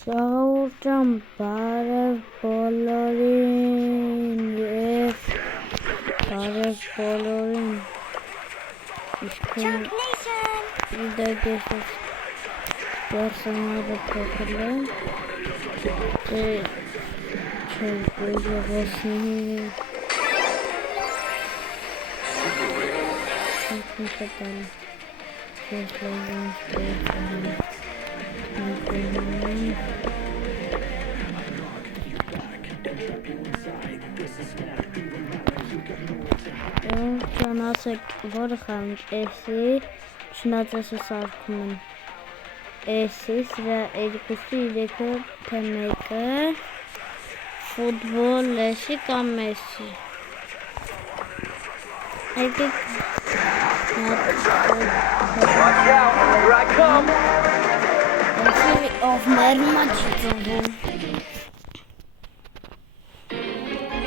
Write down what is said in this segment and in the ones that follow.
Ժողովուրդ բարև բոլորին և բարև բոլորին Ինչքան դեք ես պերսոնալը փոխել է չել գոյովոսնի Ինչ տան ես լազանց պերսոնալը Ճանասեք, որը խանք էսի, չնացեսը սարքում են էսի, սրա երկուսի իրեքը թե մեկը, ֆուտբոլ էսի կամ էսի Եկեք Watch out, here I come! Էսի ով մերմա չի ծնվում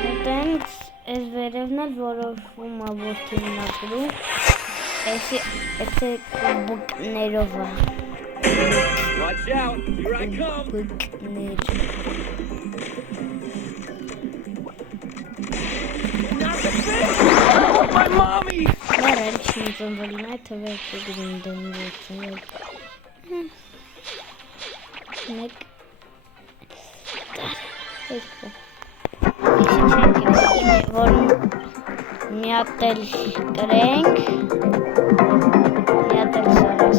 Հետենց Ես վերևն էլ որոշվում է որ թիմնակրում Էսի բուկներով է Watch out, here I come! Բուկներ Not the fish! Oh, my mommy! Մեր էլ չին ծնվելին է թվեր կգրին դնվեցնել Մեկ Երկը որ մի հատ էլ կրենք մի հատ էլ սարես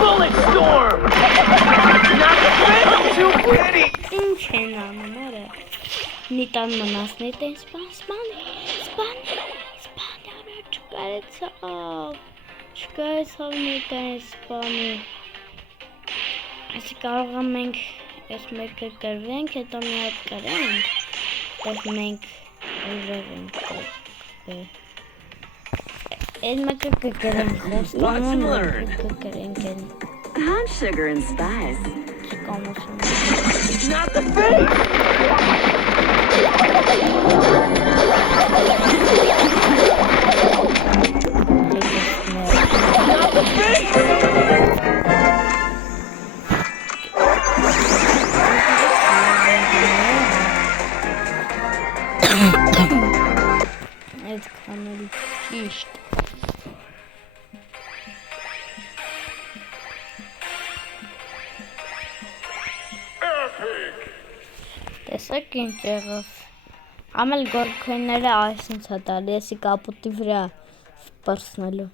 Bullet storm! Not the fish! Too pretty! Ինչ են անում արա Մի տան մնասնետ են սպան արա չկարեցավ մի տան սպանի Այսի կարող եմ մենք Ես մեկը կրվենք, հետո մի հատ կրենք, դες մենք ուժեղ ենք Էլ մեկը կկրենք, խոստանում կկրենք են Hot sugar and spice. Չկամասում Not the fish! Not the fish! Այդքան էլ ճիշտ Տեսեք ինչ եղավ Ամել գորքույնները այսինչ է տալի Եսի կապուտի վրա պրսնելու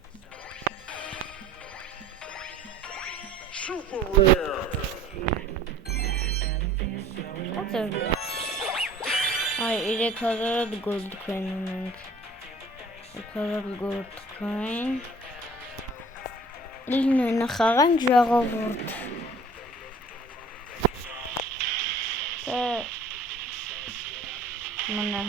Այ 3000 գորքույն ունենք 3000 գորքույն Լինույնը խաղանք ժողովուրդ Մնա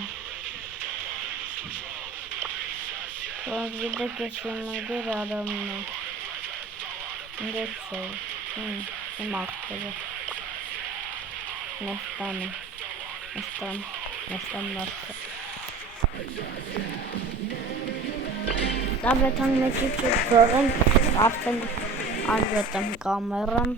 Ոնց գիտեք ես ունգեր արամնա Ինգեր չէ Իմ աղթերը Նեստանը Նեստան մարդը Դավեթան մեկի չուտ գողեն Արդեն անջոտ եմ կամերան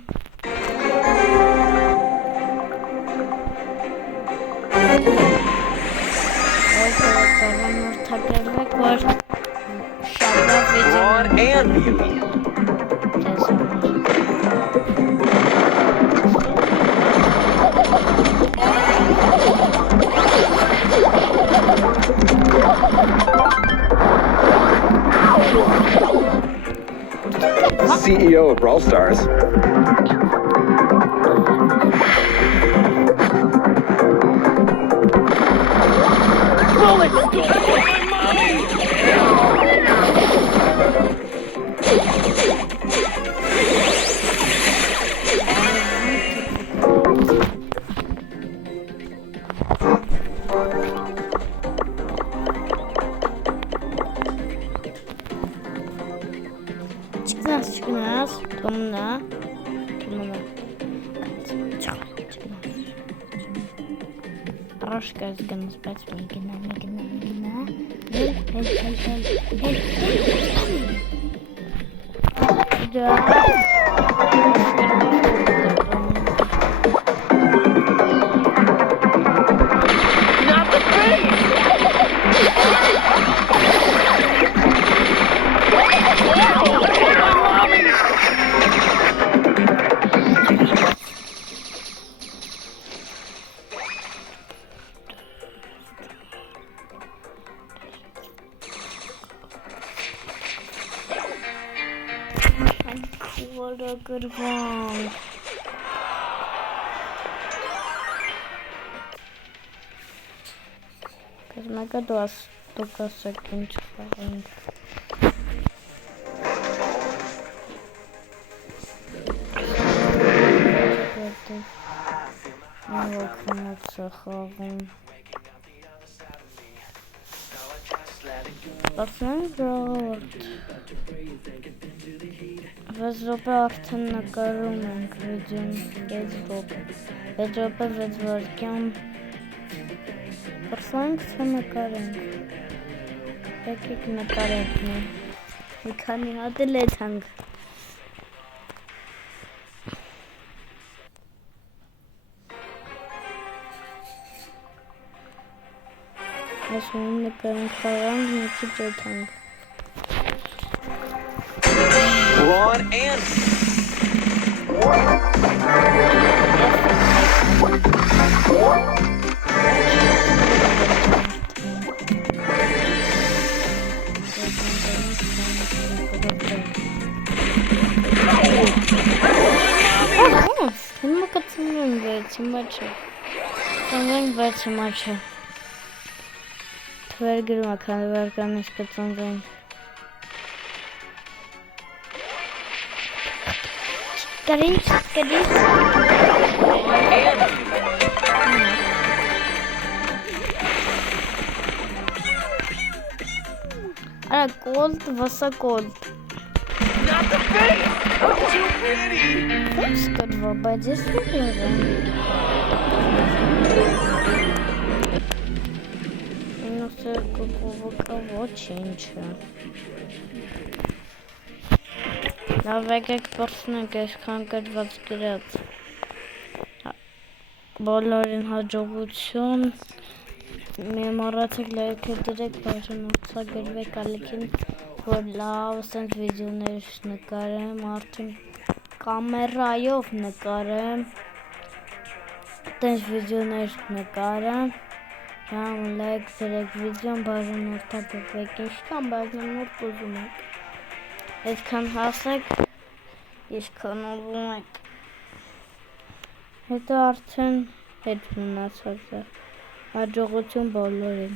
On and beauty. CEO of Brawl Stars. Bullet storm! Çıkmaz Tomuna Рожка с гonna спать мигина Not the face! What a good one. Because my god was took a second to find. Վեց րոպե արդեն նկարում ենք վիդեոն, 6 րոպե, 6 րոպե 6 վայրկյան, պրսանք թե նկարենք, եկեք նկարենք մի քանի հատ էլ եթանք, այս մին նկարենք խաղանք, մի քիչ եթանք, Ron and Հիմա կծնվենք վեցի մաչը, ծնվենք վեցի մաչը, թվեր գրում է քանի վարկանից կծնվենք, Կարինչ, Արա կոլտ, վասա կոլտ Not the face! Too pretty! Պես կրվա, բայց ես ուղիղ եմ Ինոսեր կկովոկա ոչինչ է Լավ եկեք պրսնենք այսքան կրված գրած Բոլորին հաջողություն Մի մոռացեք լայքը դրեք բաժանորդագրվեք ալիքին որ լավ ասենց վիդեոներ նկարեմ արդեն կամերայով նկարեմ տենց վիդեոներ նկարեմ Համ լայք դրեք վիդեոն բաժանորդագրվեք ինչքան բաժանորդ ուզում եք Այսքան հասեք, ինչքան ուզում եք Հետո արդեն հետ մնացած է Հաջողություն բոլորին